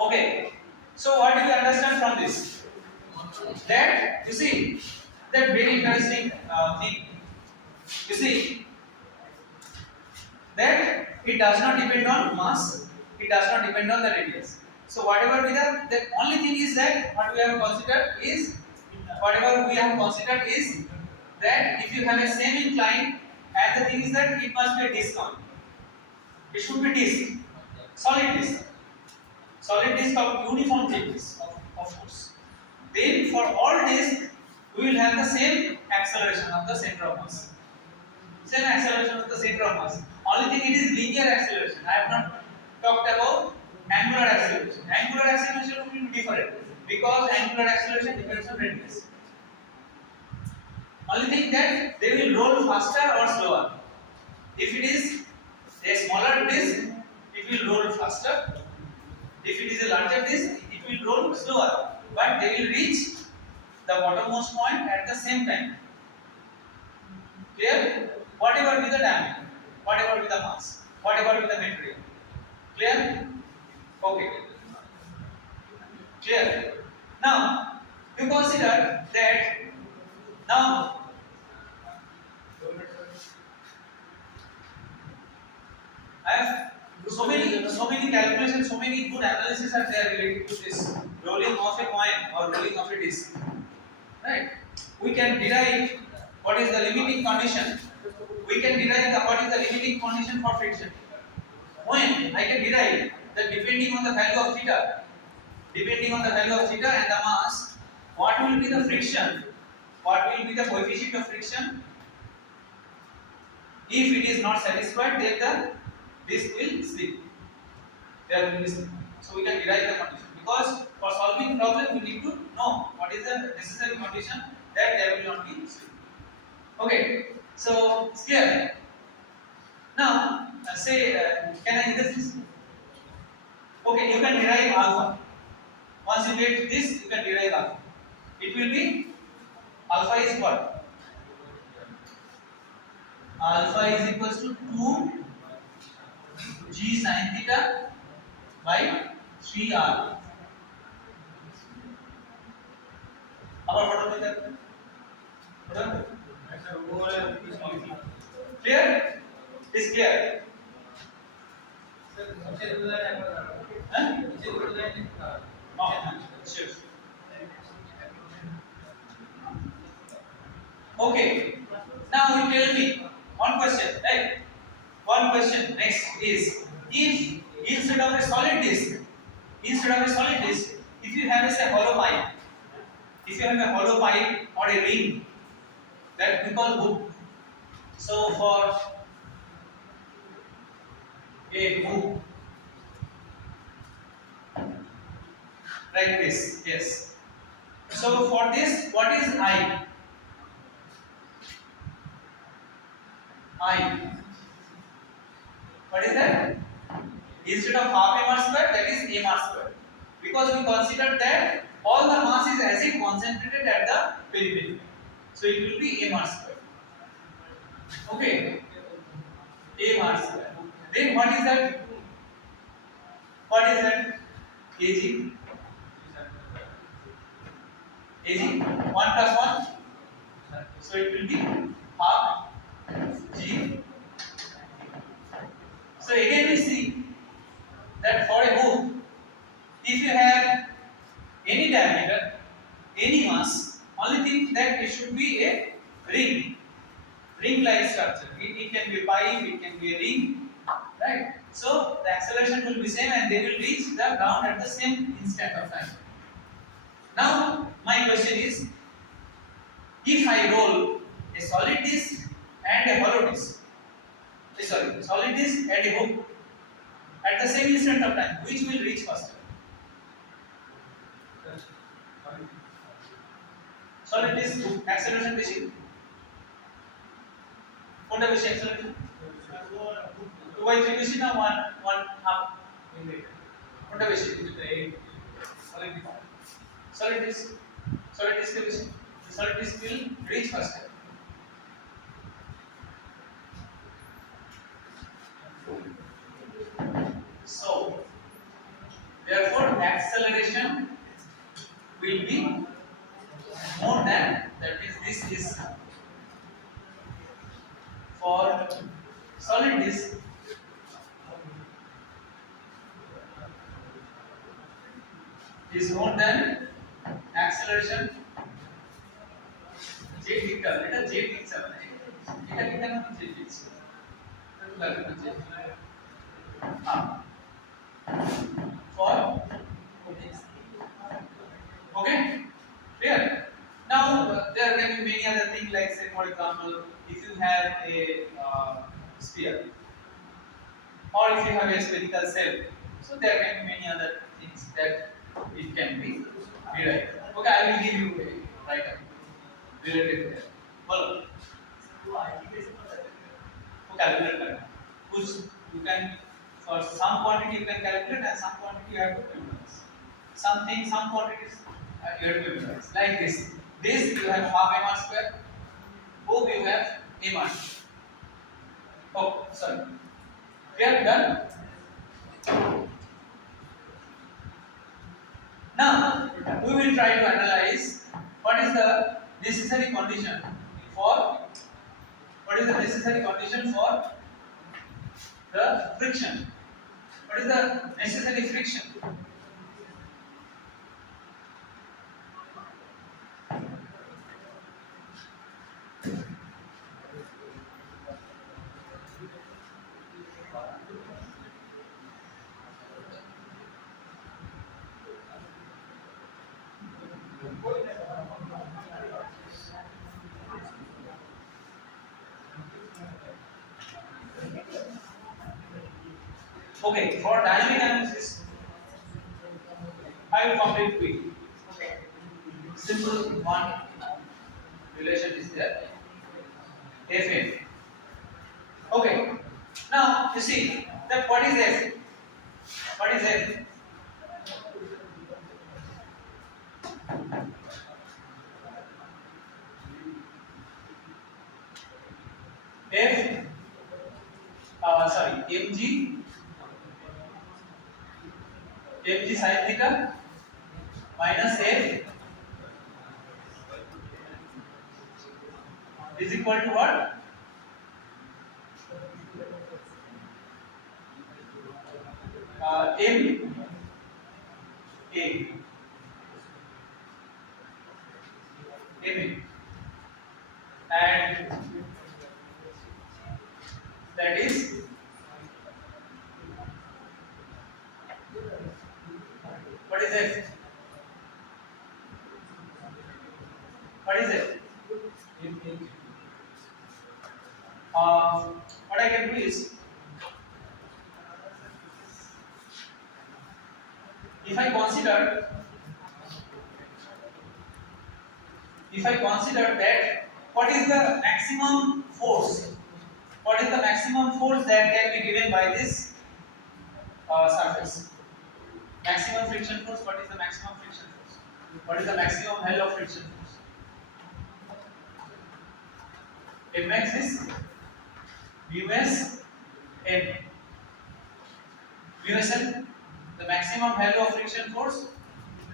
Okay. So what do you understand from this? That you see that very interesting thing. You see that it does not depend on mass. It does not depend on the radius. So whatever the only thing is that what we have considered is that if you have a same incline, and the thing is that it must be a disk only. It should be disk, solid disk. Solid disk of uniform thickness, of course. Then for all disks, we will have the same acceleration of the center of mass. Same acceleration of the center of mass. Only thing it is linear acceleration. I have not talked about angular acceleration. Angular acceleration will be different because angular acceleration depends on radius. Only thing that they will roll faster or slower. If it is a smaller disk, it will roll faster. If it is a larger disk, it will roll slower, but they will reach the bottommost point at the same time. Clear? Whatever be the diameter, whatever be the mass, whatever be the material. Clear? Okay. Clear? Now, you consider that now I have so many calculations, so many good analysis are there related to this rolling of a coin or rolling of a disc. Right? We can derive what is the limiting condition. We can derive what is the limiting condition for friction. When I can derive that depending on the value of theta, and the mass, what will be the friction? What will be the coefficient of friction? If it is not satisfied, then the disk will slip. There will be slip. So we can derive the condition because for solving problem we need to know what is the necessary condition that there will not be slip. Okay, so it's clear. Now can I do this? Okay, you can derive alpha. Once you get this, you can derive alpha. It will be alpha is what? Alpha is equals to 2 g sin theta by 3r. Clear? Is clear? Sure. Okay. Now you tell me one question, right? One question next is if instead of a solid disk, if you have a hollow pipe, or a ring that we call hoop. So for a hoop like this, yes. So for this, what is I? What is that? Instead of half m r square, that is m r square. Because we consider that all the mass is as if concentrated at the periphery. So it will be m r square. Okay. M r square. Then what is that? Kg. Kg. 1 plus 1. So it will be half g. So again we see that for a hoop, if you have any diameter, any mass, only thing that it should be a ring-like structure. It can be a pipe, it can be a ring, right? So the acceleration will be same, and they will reach the ground at the same instant of time. Now my question is, if I roll a solid disk and a hollow disk, solid disk and a hoop at the same instant of time, which will reach faster? Solid disk hoop acceleration বেশি কোনটা বেশি acceleration 2/3 বেশি না 1/2 কোনটা বেশি solid disk के বেশি solid disk will reach faster. So therefore acceleration will be more than, that means this is for solid disk is more than acceleration j theta, এটা j theta মানে এটা কি কেন j theta এটা লাগবে j for okay, clear. Now there can be many other things, like say for example if you have a sphere or if you have a spherical cell, so there can be many other things that it can be derived. Okay, I will give you a write up related to that. Well, तो calculate करना कुछ you can, for some quantity you can calculate and some quantity you have to memorize. Something, some quantities you have to memorize, like this you have half m r square, both you have m r. Oh sorry, we are done. Now we will try to analyze what is the necessary condition for the friction. What is the necessary friction? Okay, for dynamic analysis, I will complete quick. Okay, simple one relation is there, Fn. Okay, now you see that what is F? What is F? F, sorry, mg sin theta minus F is equal to what? M A and that is what is it? What is it? What I can do is, if I consider that what is the maximum force? What is the maximum force that can be given by this surface? Maximum friction force. What is the maximum friction force? What is the maximum value of friction force? Mx is mus n. Mus n, the maximum value of friction force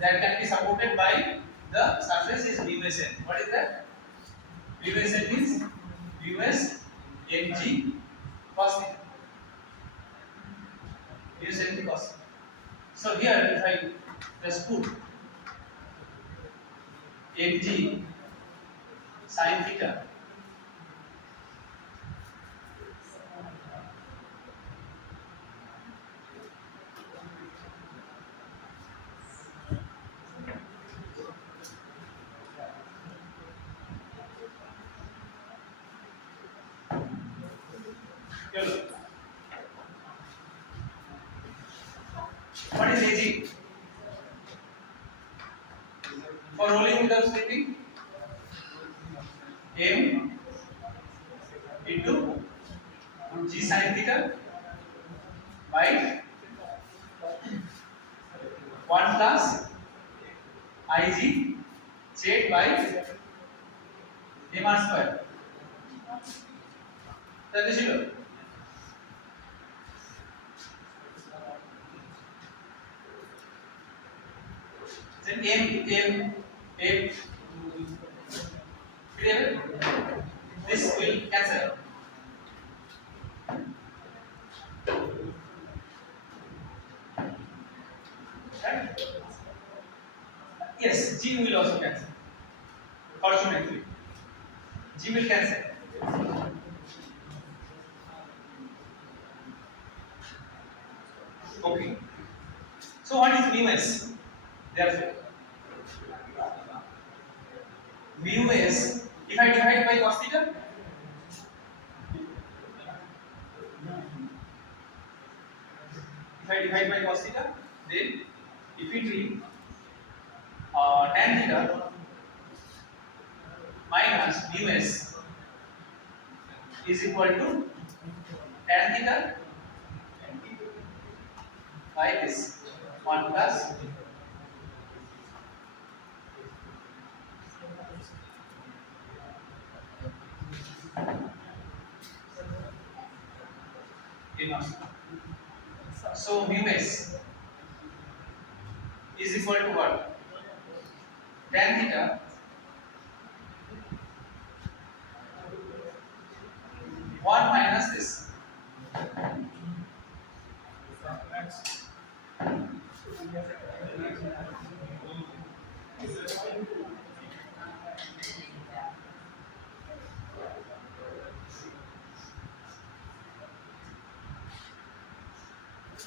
that can be supported by the surface is mus n. What is that? Mus n is mus mg cos theta. Mus mg cos theta. So here if I just put mg sin theta what is Ag? For rolling without slipping, m into g sin theta by 1 plus Ig z by m r square. That is it. then m clear? This will cancel. Right? Yes, G will also cancel. Fortunately, G will cancel. Okay. So what is mu s? Therefore, mu s, if I divide by cos theta, then if it will tan theta minus mu s is equal to tan theta by this 1 plus a. So mu s is equal to what? Tan theta 1 minus this.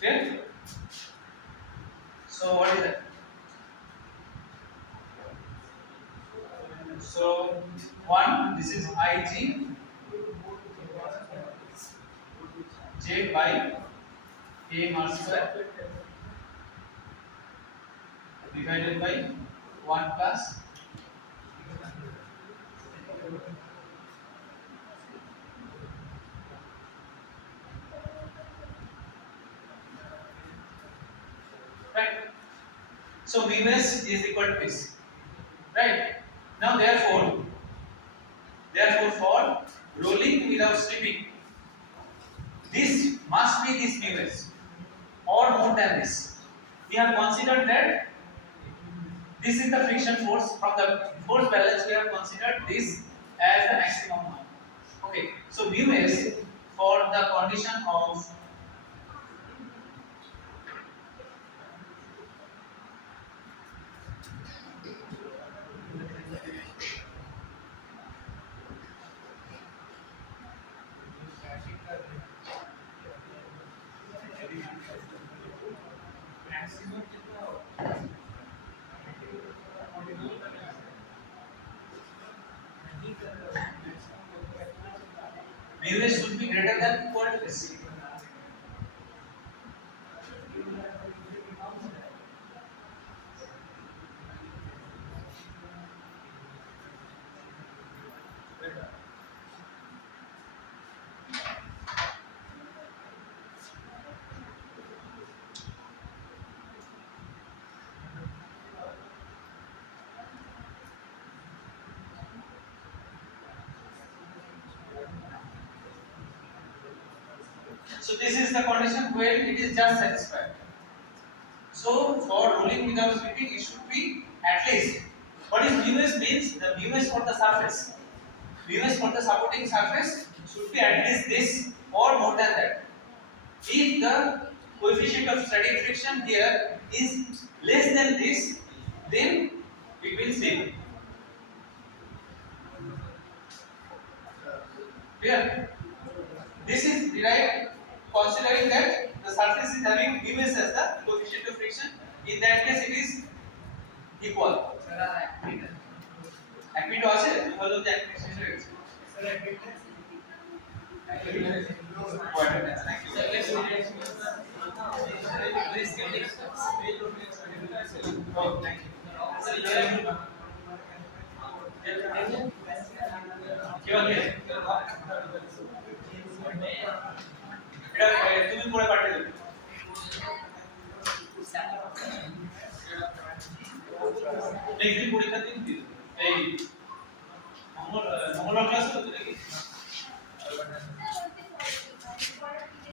Clear? So what is that? So 1, this is Ig J by A r square divided by 1 plus right. So mu s is equal to this, right? Now therefore for rolling without slipping, this must be this mu s or more than this. We have considered that this is the friction force. From the force balance we have considered this as the maximum one. Okay, so mu s for the condition of mu s should be greater than equal to this. So this is the condition where it is just satisfied. So for rolling without slipping, it should be at least. What is mu s means? The mu s for the surface. Mu s for the supporting surface should be at least this or more than that. If the coefficient of static friction here is less than this, then it will slip. Clear? This is derived considering that the surface is having mu s as the coefficient of friction. In that case, it is equal. Activity আছে because of the activity শেষ হয়ে গেছে sir activity thank you oh thank you sir